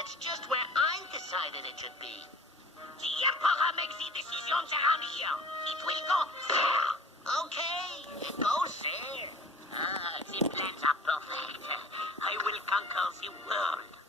It's just where I decided it should be. The Emperor makes the decisions around here. It will go there. Okay, it goes there. The plans are perfect. I will conquer the world.